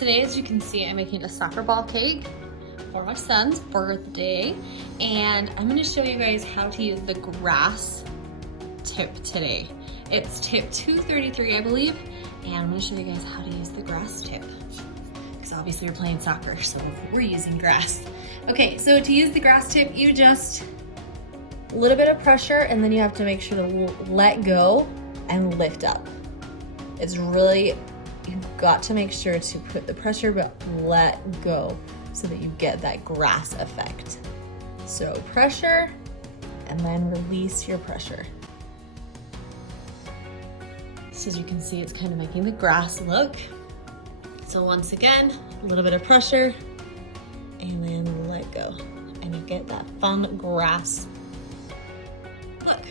today, as you can see, I'm making a soccer ball cake for my son's birthday. And I'm gonna show you guys how to use the grass tip today. It's tip 233, I believe. And I'm gonna show you guys how to use the grass tip. Because obviously we're playing soccer, so we're using grass. Okay, so to use the grass tip, you just, a little bit of pressure, and then you have to make sure to let go and lift up. It's really, you've got to make sure to put the pressure but let go so that you get that grass effect. So pressure and then release your pressure. So as you can see, it's kind of making the grass look. So once again, a little bit of pressure and then let go. And you get that fun grass look.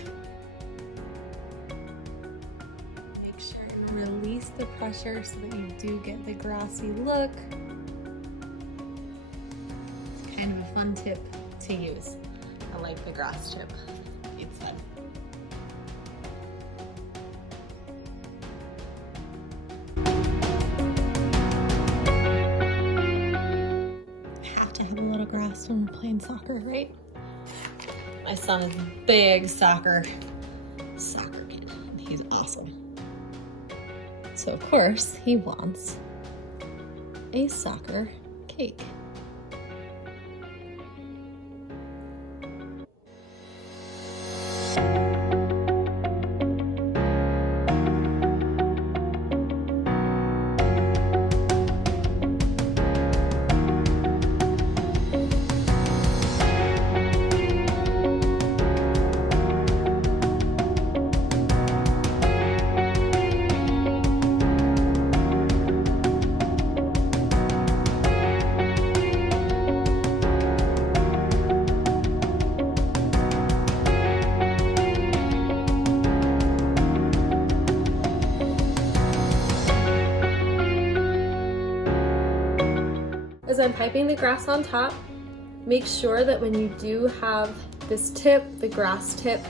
Make sure you release the pressure so that you do get the grassy look. It's kind of a fun tip to use. I like the grass tip. It's fun. Have to have a little grass when we're playing soccer, right? My son is a big soccer kid, and he's awesome. So of course, he wants a soccer cake. As I'm piping the grass on top, make sure that when you do have this tip, the grass tip,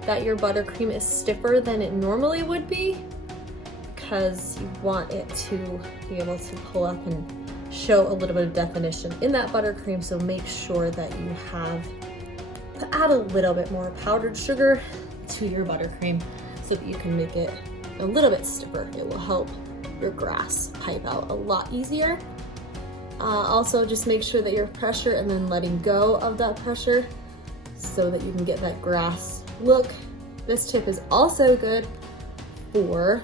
that your buttercream is stiffer than it normally would be, because you want it to be able to pull up and show a little bit of definition in that buttercream. So make sure that you add a little bit more powdered sugar to your buttercream so that you can make it a little bit stiffer. It will help your grass pipe out a lot easier. Also, just make sure that your pressure and then letting go of that pressure so that you can get that grass look. This tip is also good for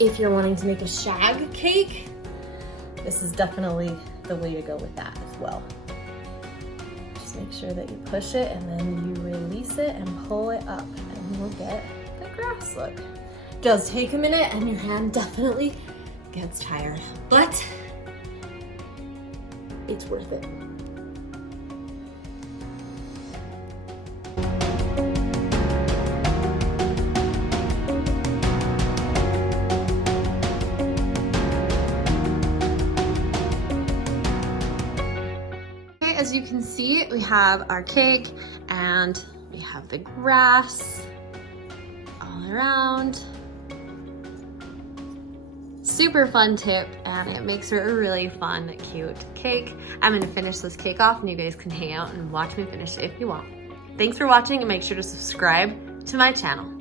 if you're wanting to make a shag cake. This is definitely the way to go with that as well. Just make sure that you push it and then you release it and pull it up, and you'll get the grass look. It does take a minute and your hand definitely gets tired, but it's worth it. Okay, as you can see, we have our cake and we have the grass all around. Super fun tip, and it makes for a really fun, cute cake. I'm gonna finish this cake off and you guys can hang out and watch me finish it if you want. Thanks for watching, and make sure to subscribe to my channel.